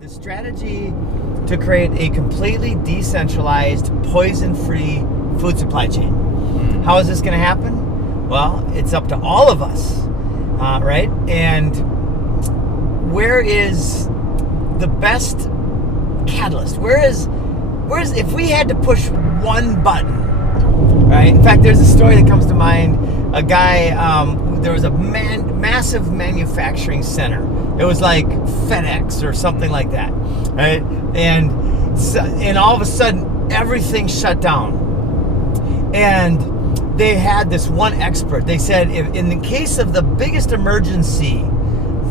The strategy to create a completely decentralized, poison-free food supply chain. How is this going to happen? Well, it's up to all of us, right? And where is the best catalyst? Where is if we had to push one button, right? In fact, there's a story that comes to mind. A guy, there was a massive manufacturing center. It was like FedEx or something like that, right? And all of a sudden, everything shut down. And they had this one expert. They said, if in the case of the biggest emergency,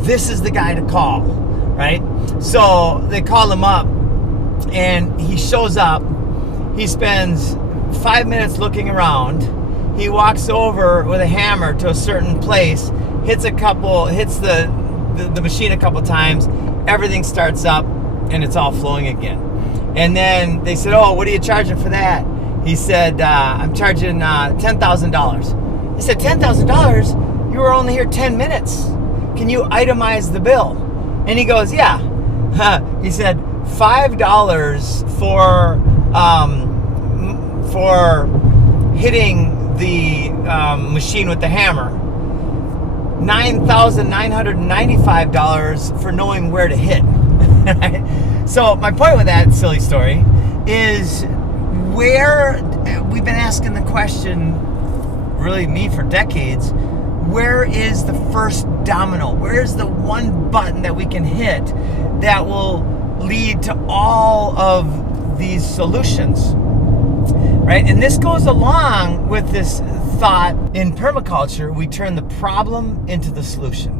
this is the guy to call, right? So they call him up, and he shows up. He spends 5 minutes looking around. He walks over with a hammer to a certain place, hits the machine a couple times, everything starts up, and it's all flowing again. And then they said, "Oh, what are you charging for that?" He said, "I'm charging $10,000. He said, "$10,000? You were only here 10 minutes. Can you itemize the bill?" And he goes, "Yeah." He said, $5 for hitting the machine with the hammer, $9,995 for knowing where to hit. So my point with that silly story is, where we've been asking the question, really me for decades, where is the first domino? Where is the one button that we can hit that will lead to all of these solutions? Right? And this goes along with this thought in permaculture. We turn the problem into the solution,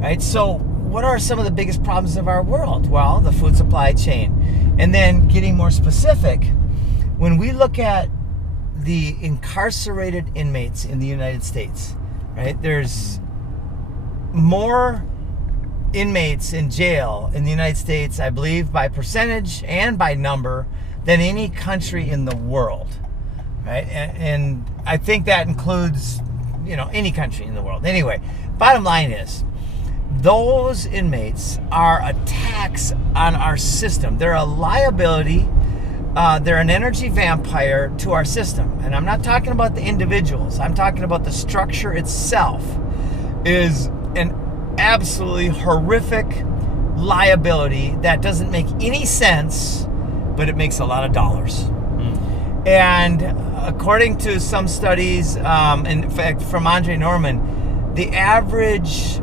right? So what are some of the biggest problems of our world? Well, the food supply chain. And then getting more specific, when we look at the incarcerated inmates in the United States, right? There's more inmates in jail in the United States, I believe, by percentage and by number, than any country in the world, right? And I think that includes, any country in the world. Anyway, bottom line is, those inmates are a tax on our system. They're a liability. They're an energy vampire to our system. And I'm not talking about the individuals. I'm talking about the structure itself is an absolutely horrific liability that doesn't make any sense, but it makes a lot of dollars. And according to some studies, in fact, from Andre Norman, the average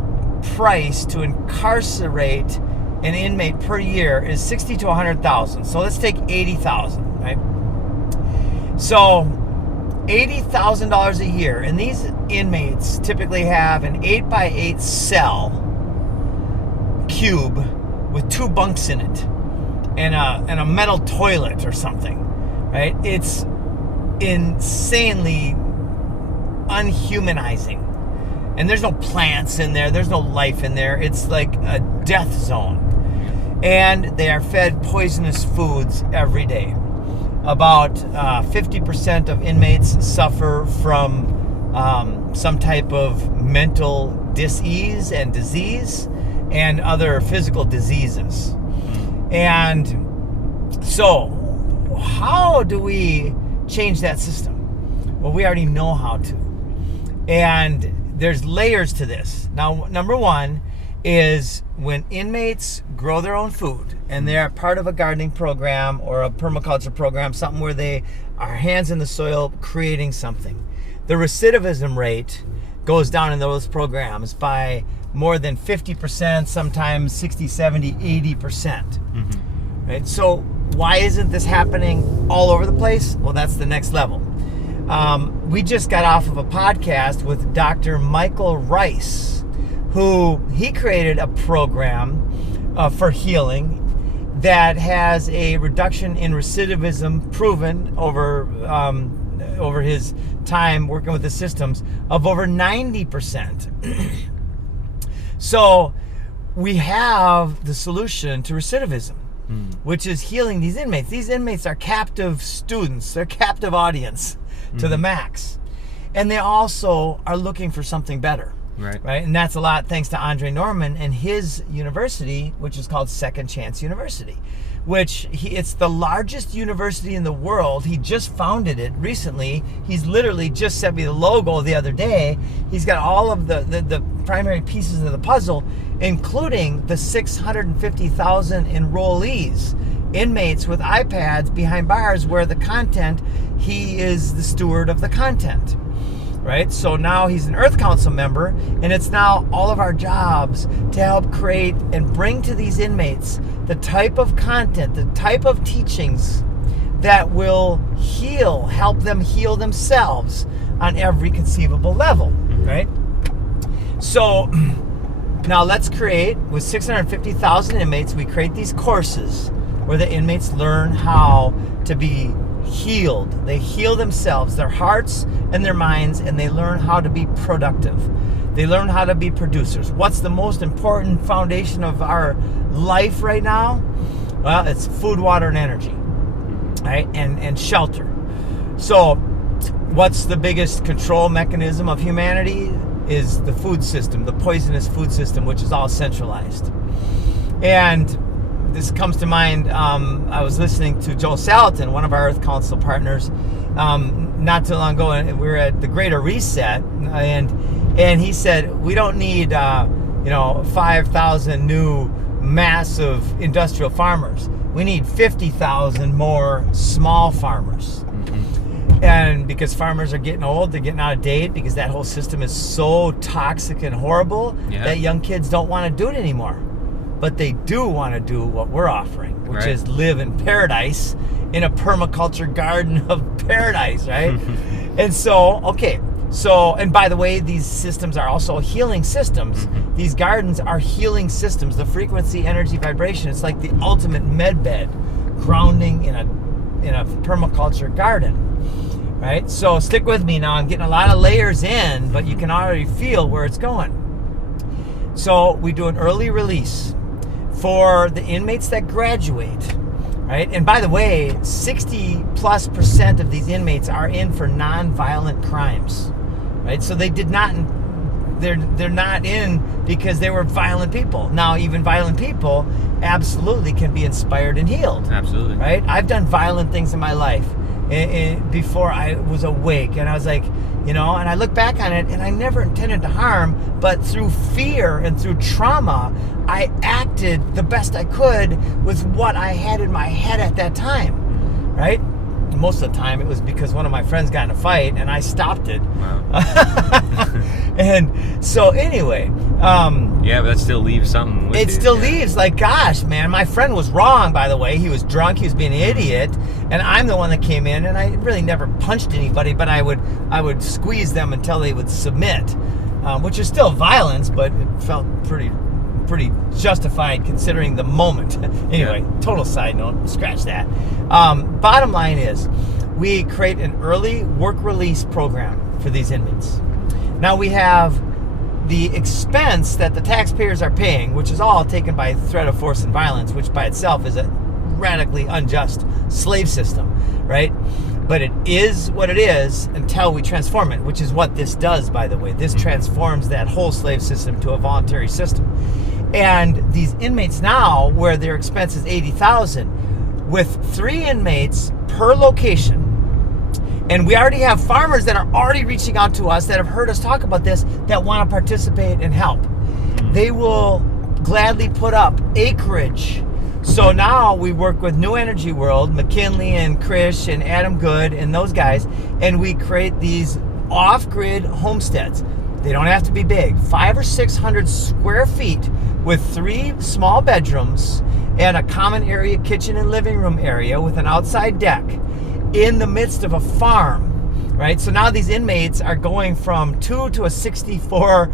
price to incarcerate an inmate per year is $60,000 to $100,000. So let's take $80,000, right? So $80,000 a year, and these inmates typically have an 8x8 cell cube with 2 bunks in it, and a metal toilet or something, right? It's insanely unhumanizing. And there's no plants in there. There's no life in there. It's like a death zone. And they are fed poisonous foods every day. About 50% of inmates suffer from some type of mental dis-ease and disease and other physical diseases. And so, how do we change that system? Well, we already know how to. And there's layers to this. Now, number one is when inmates grow their own food and they're part of a gardening program or a permaculture program, something where they are hands in the soil creating something, the recidivism rate goes down in those programs by more than 50%, sometimes 60, 70, 80%. Right? So why isn't this happening all over the place? Well, that's the next level. We just got off of a podcast with Dr. Michael Rice, who he created a program for healing that has a reduction in recidivism proven over his time working with the systems of over 90%. So we have the solution to recidivism, which is healing these inmates. These inmates are captive students. They're captive audience to the max. And they also are looking for something better. Right? And that's a lot thanks to Andre Norman and his university, which is called Second Chance University, which it's the largest university in the world. He just founded it recently. He's literally just sent me the logo the other day. He's got all of the primary pieces of the puzzle, including the 650,000 enrollees, inmates with iPads behind bars where the content, he is the steward of the content. Right? So now he's an Earth Council member, and it's now all of our jobs to help create and bring to these inmates the type of content, the type of teachings that will help them heal themselves on every conceivable level, right? So now let's create, with 650,000 inmates, we create these courses where the inmates learn how to be healed. They heal themselves, their hearts and their minds, and they learn how to be productive. They learn how to be producers. What's the most important foundation of our life right now? Well, it's food, water, and energy, right? And shelter. So what's the biggest control mechanism of humanity? Is the food system, the poisonous food system, which is all centralized. And this comes to mind, I was listening to Joel Salatin, one of our Earth Council partners, not too long ago, and we were at the Greater Reset, and he said, we don't need 5,000 new massive industrial farmers. We need 50,000 more small farmers. And because farmers are getting old, they're getting out of date, because that whole system is so toxic and horrible that young kids don't want to do it anymore. But they do want to do what we're offering, which is live in paradise, in a permaculture garden of paradise, right? And so, and by the way, these systems are also healing systems. These gardens are healing systems. The frequency, energy, vibration, it's like the ultimate med bed, grounding in a permaculture garden, right? So stick with me now. I'm getting a lot of layers in, but you can already feel where it's going. So we do an early release for the inmates that graduate, right? And by the way, 60+% of these inmates are in for non-violent crimes, right? So they're not in because they were violent people. Now, even violent people absolutely can be inspired and healed. Absolutely. Right? I've done violent things in my life before I was awake, and I was like, and I look back on it, and I never intended to harm, but through fear and through trauma, I acted the best I could with what I had in my head at that time, right? Most of the time, it was because one of my friends got in a fight, and I stopped it. Wow. And so anyway, but that still leaves something with it still leaves, like, gosh, man, my friend was wrong, by the way. He was drunk, he was being an idiot, and I'm the one that came in, and I really never punched anybody, but I would squeeze them until they would submit, which is still violence, but it felt pretty justified considering the moment. Anyway, total side note, scratch that. Bottom line is, we create an early work release program for these inmates. Now we have the expense that the taxpayers are paying, which is all taken by threat of force and violence, which by itself is a radically unjust slave system, right? But it is what it is until we transform it, which is what this does, by the way. This transforms that whole slave system to a voluntary system. And these inmates now, where their expense is $80,000, with 3 inmates per location, and we already have farmers that are already reaching out to us that have heard us talk about this, that want to participate and help. They will gladly put up acreage. So now we work with New Energy World, McKinley and Krish and Adam Good and those guys, and we create these off-grid homesteads. They don't have to be big, 500 or 600 square feet with 3 small bedrooms and a common area, kitchen and living room area with an outside deck in the midst of a farm, right? So now these inmates are going from 2 to a 64, an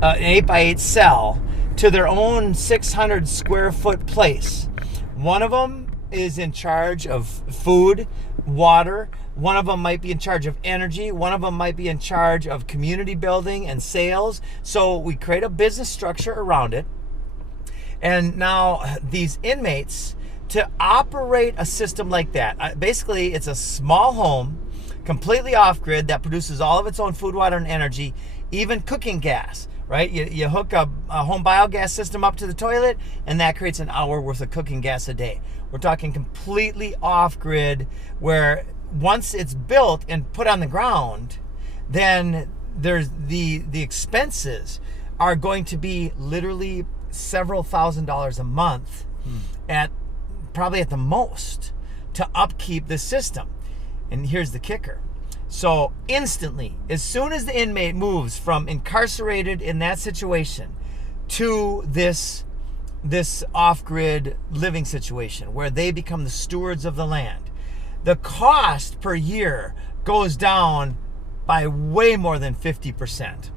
8x8 cell to their own 600 square foot place. One of them is in charge of food, water. One of them might be in charge of energy. One of them might be in charge of community building and sales. So we create a business structure around it. And now these inmates, to operate a system like that, basically it's a small home completely off-grid, that produces all of its own food, water, and energy, even cooking gas, right? You hook a home biogas system up to the toilet, and that creates an hour worth of cooking gas a day. We're talking completely off-grid, where once it's built and put on the ground, then there's the expenses are going to be literally several $1,000s a month at probably at the most to upkeep the system. And here's the kicker. So instantly, as soon as the inmate moves from incarcerated in that situation to this off-grid living situation where they become the stewards of the land, the cost per year goes down by way more than 50%.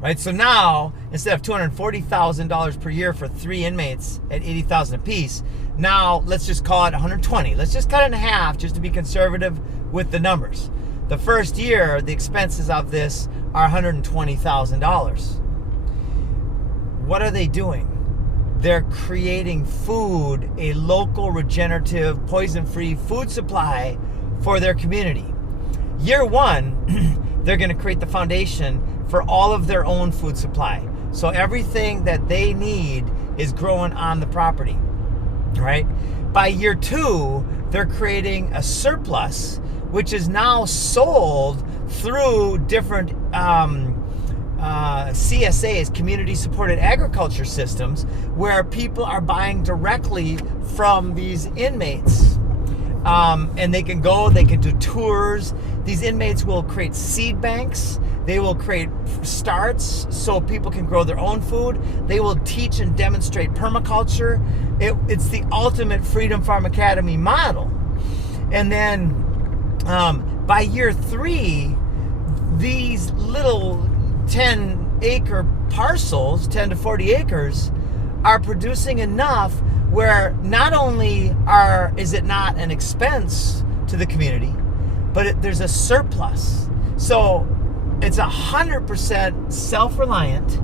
Right? So now, instead of $240,000 per year for 3 inmates at $80,000 apiece, now let's just call it $120,000. Let's just cut it in half just to be conservative with the numbers. The first year, the expenses of this are $120,000. What are they doing? They're creating food, a local, regenerative, poison-free food supply for their community. Year 1, they're going to create the foundation for all of their own food supply. So everything that they need is growing on the property, right? By year 2, they're creating a surplus, which is now sold through different CSAs, community supported agriculture systems, where people are buying directly from these inmates. And they can do tours. These inmates will create seed banks. They will create starts so people can grow their own food. They will teach and demonstrate permaculture. It's the ultimate Freedom Farm Academy model. And then by year 3, these little 10-acre parcels, 10 to 40 acres, are producing enough where not only is it not an expense to the community, but there's a surplus. So it's 100% self-reliant,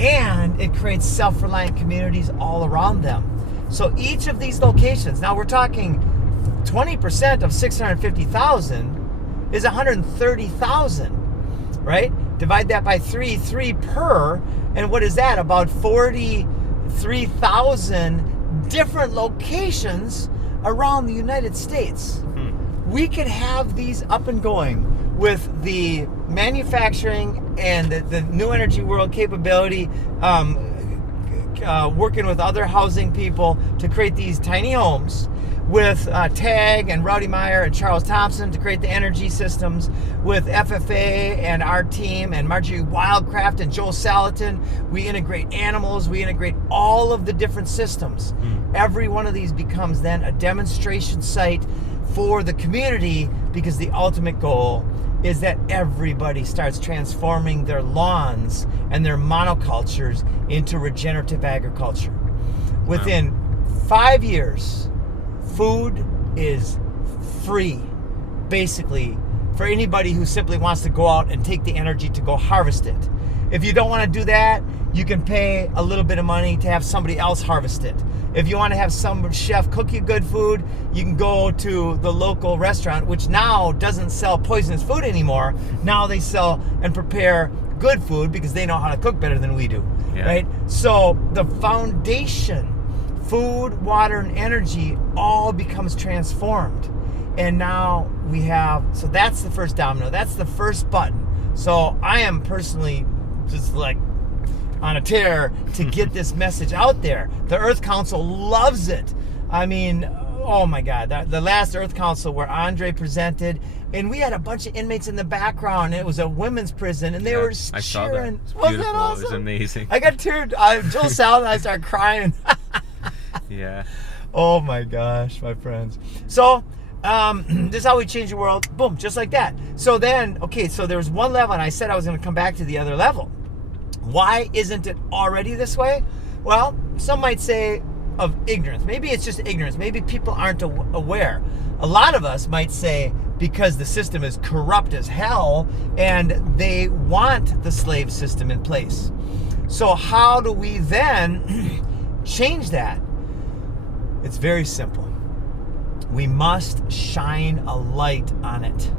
and it creates self-reliant communities all around them. So each of these locations, now we're talking 20% of 650,000 is 130,000, right? Divide that by 3 per, and what is that? About 43,000 different locations around the United States. We could have these up and going with the manufacturing and the new energy world capability, working with other housing people to create these tiny homes, with Tag and Rowdy Meyer and Charles Thompson to create the energy systems, with FFA and our team and Marjorie Wildcraft and Joel Salatin. We integrate animals, we integrate all of the different systems. Every one of these becomes then a demonstration site for the community, because the ultimate goal is that everybody starts transforming their lawns and their monocultures into regenerative agriculture. Within 5 years, food is free, basically, for anybody who simply wants to go out and take the energy to go harvest it. If you don't want to do that, you can pay a little bit of money to have somebody else harvest it. If you want to have some chef cook you good food, you can go to the local restaurant, which now doesn't sell poisonous food anymore. Now they sell and prepare good food because they know how to cook better than we do, right? So the foundation, food, water, and energy, all becomes transformed. And now we have, so that's the first domino. That's the first button. So I am personally just like on a tear to get this message out there. The Earth Council loves it. I mean, oh my God, the last Earth Council where Andre presented, and we had a bunch of inmates in the background, and it was a women's prison, and they were cheering. I saw that. It was Wasn't beautiful. that awesome? It was amazing. I got teared. Joel Sal and I started crying. Yeah. Oh my gosh, my friends. So this is how we change the world. Boom, just like that. So then, okay, so there was one level, and I said I was going to come back to the other level. Why isn't it already this way? Well, some might say of ignorance. Maybe it's just ignorance. Maybe people aren't aware. A lot of us might say because the system is corrupt as hell and they want the slave system in place. So how do we then change that? It's very simple. we must shine a light on it.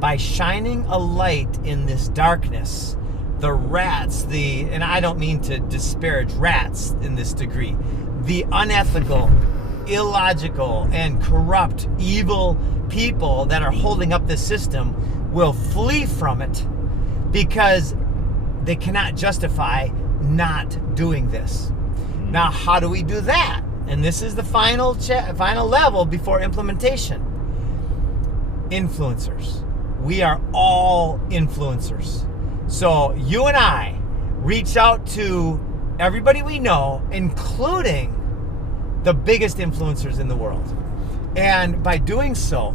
By shining a light in this darkness, the rats, and I don't mean to disparage rats in this degree, the unethical, illogical, and corrupt, evil people that are holding up this system will flee from it because they cannot justify not doing this. Now, how do we do that? And this is the final level before implementation. Influencers. We are all influencers. So you and I reach out to everybody we know, including the biggest influencers in the world. And by doing so,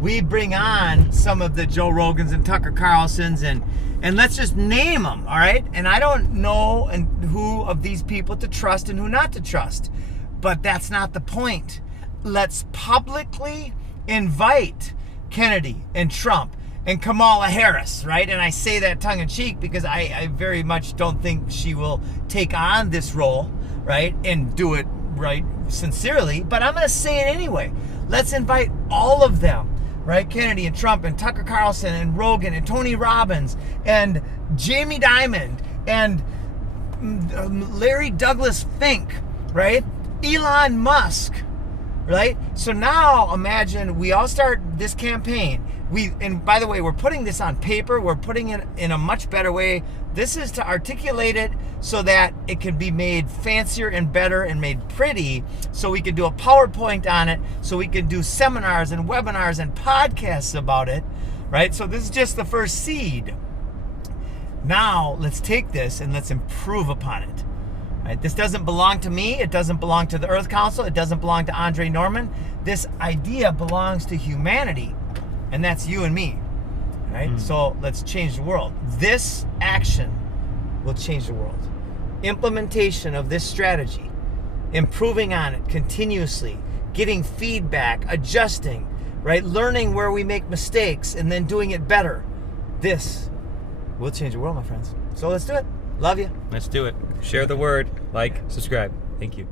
we bring on some of the Joe Rogans and Tucker Carlsons and let's just name them, all right? And I don't know who of these people to trust and who not to trust, but that's not the point. Let's publicly invite Kennedy and Trump and Kamala Harris, right? And I say that tongue-in-cheek because I very much don't think she will take on this role, right, and do it right sincerely, but I'm going to say it anyway. Let's invite all of them, right? Kennedy and Trump and Tucker Carlson and Rogan and Tony Robbins and Jamie Dimon and Larry Douglas Fink, right? Elon Musk, right? So now imagine we all start this campaign. And by the way, we're putting this on paper. We're putting it in a much better way. This is to articulate it so that it can be made fancier and better and made pretty, so we can do a PowerPoint on it, so we can do seminars and webinars and podcasts about it, right? So this is just the first seed. Now let's take this and let's improve upon it. Right? This doesn't belong to me. It doesn't belong to the Earth Council. It doesn't belong to Andre Norman. This idea belongs to humanity, and that's you and me. Right? So let's change the world. This action will change the world. Implementation of this strategy, improving on it continuously, getting feedback, adjusting, right? Learning where we make mistakes and then doing it better. This will change the world, my friends. So let's do it. Love you. Let's do it. Share the word. Like, subscribe. Thank you.